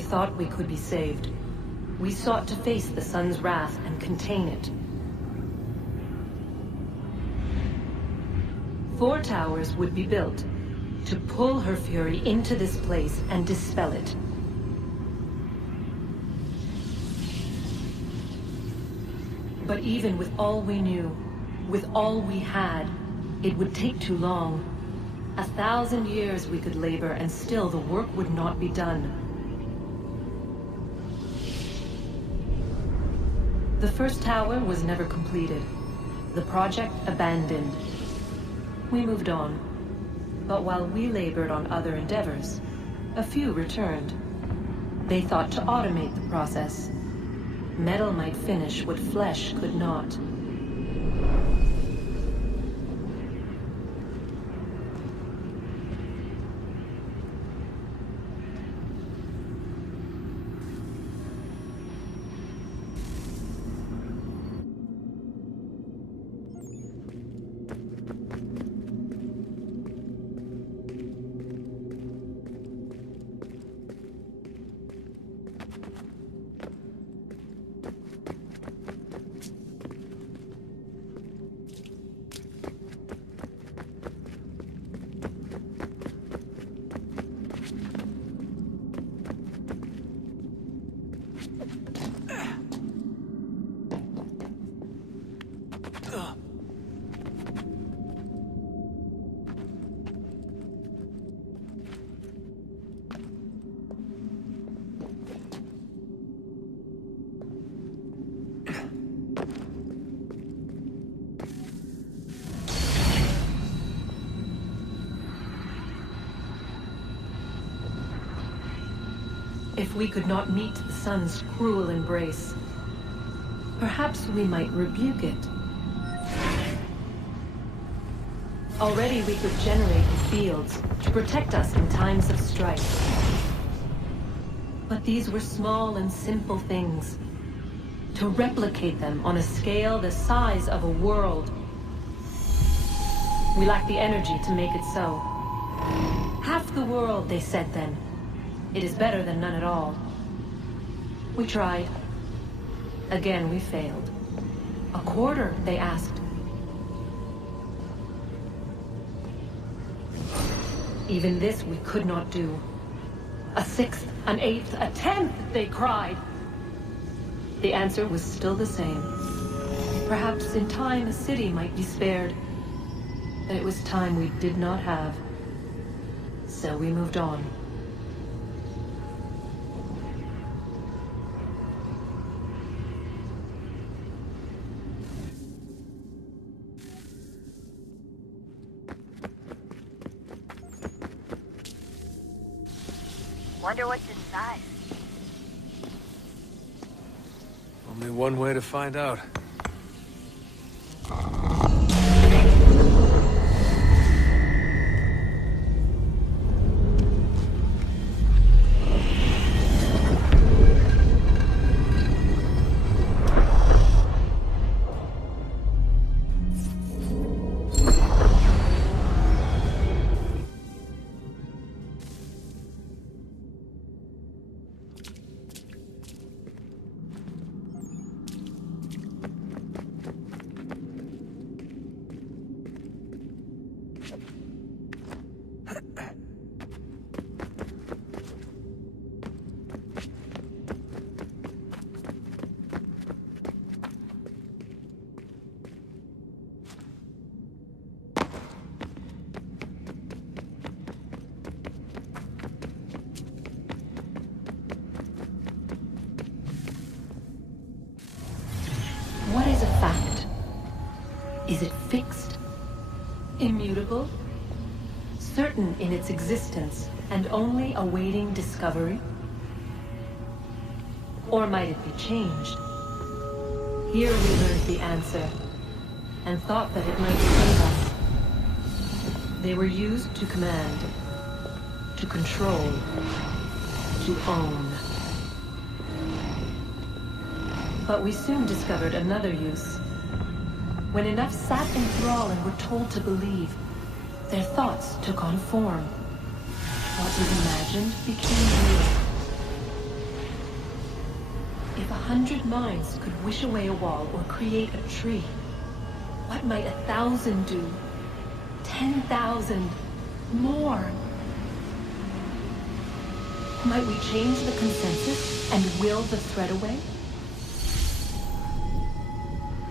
we thought we could be saved, we sought to face the sun's wrath and contain it. 4 towers would be built to pull her fury into this place and dispel it. But even with all we knew, with all we had, it would take too long. 1,000 years we could labor, and still the work would not be done. The first tower was never completed. The project abandoned. We moved on. But while we labored on other endeavors, a few returned. They thought to automate the process. Metal might finish what flesh could not. If we could not meet the sun's cruel embrace, perhaps we might rebuke it. Already we could generate the fields to protect us in times of strife. But these were small and simple things. To replicate them on a scale the size of a world, we lack the energy to make it so. Half the world, they said then. It is better than none at all. We tried. Again, we failed. A quarter, they asked. Even this we could not do. A 1/6, an 1/8, a 1/10, they cried. The answer was still the same. Perhaps in time a city might be spared. But it was time we did not have. So we moved on. Wonder what's inside. Only one way to find out. What is a fact? Is it fixed? Immutable? Certain in its existence and only awaiting discovery? Or might it be changed? Here we learned the answer, and thought that it might save us. They were used to command, to control, to own. But we soon discovered another use. When enough sat in thrall and were told to believe, their thoughts took on form. What was imagined became real. 100 minds could wish away a wall or create a tree, what might 1,000 do? 10,000? More? Might we change the consensus and will the threat away?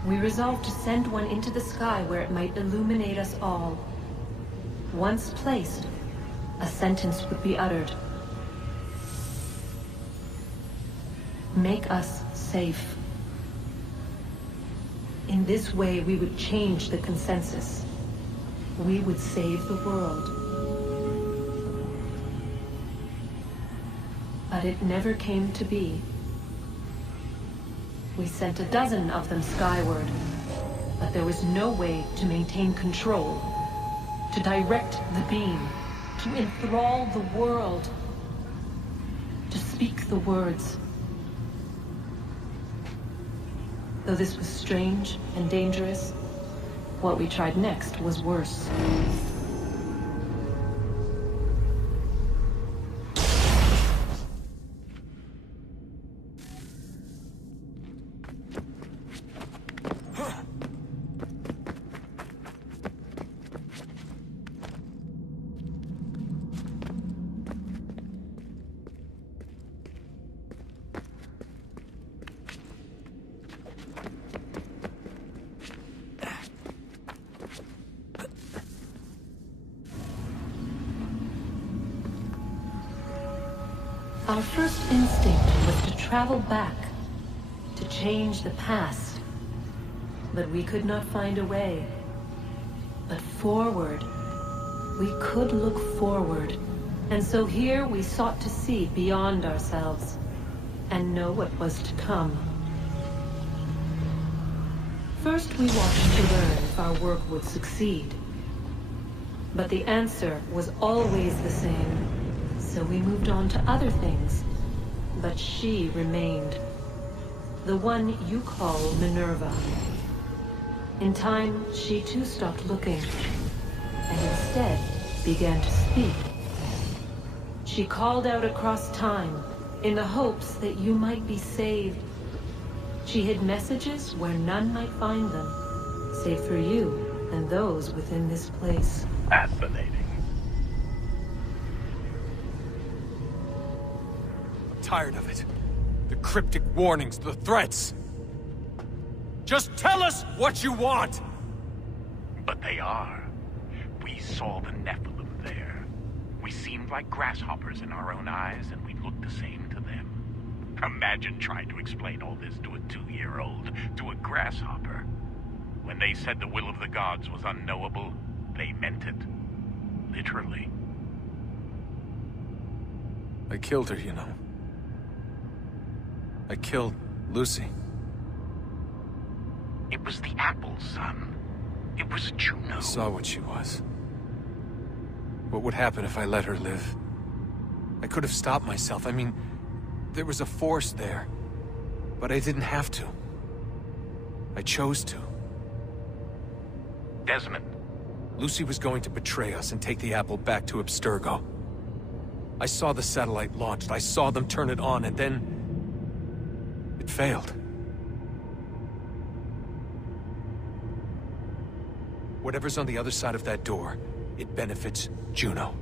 We resolved to send one into the sky where it might illuminate us all. Once placed, a sentence would be uttered. Make us safe. In this way, we would change the consensus. We would save the world. But it never came to be. We sent a dozen of them skyward, but there was no way to maintain control, to direct the beam, to enthrall the world, to speak the words. Though this was strange and dangerous, what we tried next was worse. Our first instinct was to travel back, to change the past. But we could not find a way. But forward, we could look forward. And so here we sought to see beyond ourselves, and know what was to come. First we watched to learn if our work would succeed. But the answer was always the same. So we moved on to other things, but she remained. The one you call Minerva. In time, she too stopped looking, and instead began to speak. She called out across time, in the hopes that you might be saved. She hid messages where none might find them, save for you and those within this place. Fascinating. Tired of it. The cryptic warnings, the threats. Just tell us what you want! But they are. We saw the Nephilim there. We seemed like grasshoppers in our own eyes, and we looked the same to them. Imagine trying to explain all this to a 2-year-old, to a grasshopper. When they said the will of the gods was unknowable, they meant it. Literally. I killed her, you know. I killed Lucy. It was the apple, son. It was Juno. I saw what she was. What would happen if I let her live? I could have stopped myself. I mean, there was a force there. But I didn't have to. I chose to. Desmond. Lucy was going to betray us and take the apple back to Abstergo. I saw the satellite launched. I saw them turn it on, and then it failed. Whatever's on the other side of that door, it benefits Juno.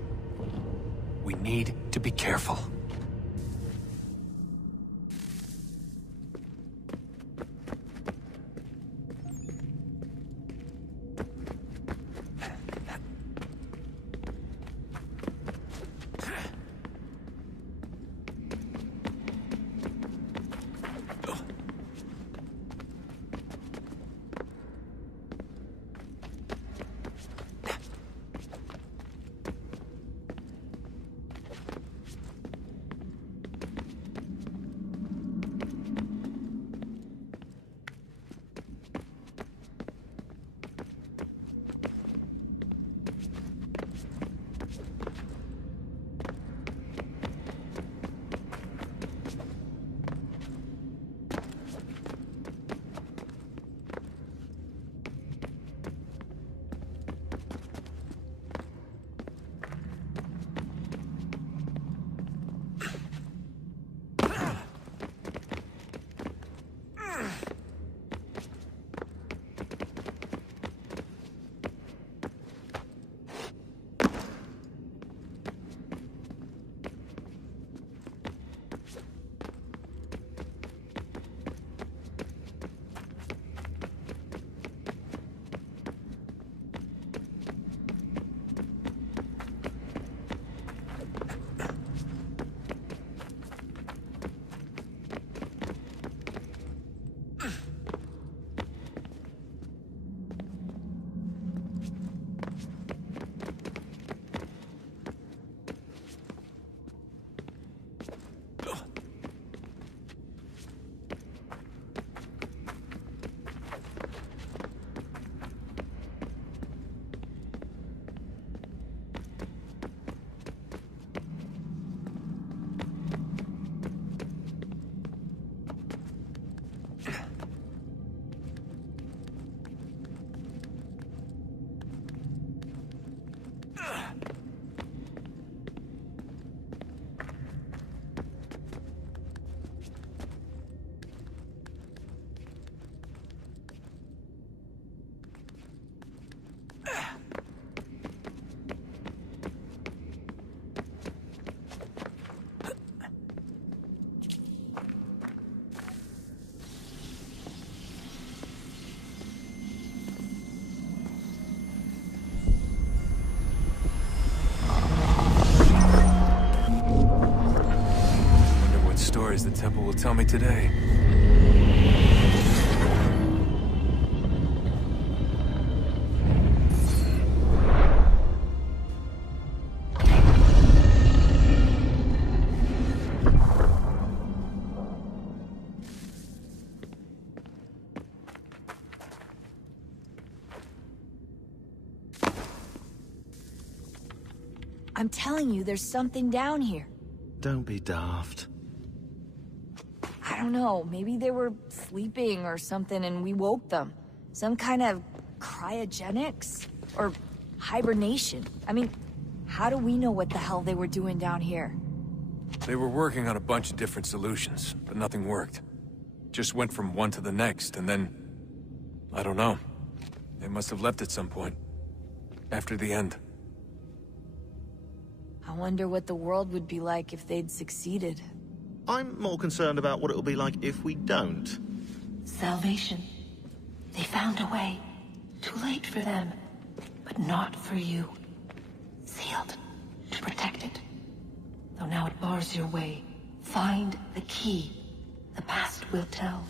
We need to be careful. temple will tell me today. I'm telling you, there's something down here. Don't be daft. I don't know, maybe they were sleeping or something and we woke them. Some kind of cryogenics? Or hibernation. I mean, how do we know what the hell they were doing down here? They were working on a bunch of different solutions, but nothing worked. Just went from one to the next, and then... I don't know. They must have left at some point. After the end. I wonder what the world would be like if they'd succeeded. I'm more concerned about what it'll be like if we don't. Salvation. They found a way. Too late for them. But not for you. Sealed. To protect it. Though now it bars your way. Find the key. The past will tell.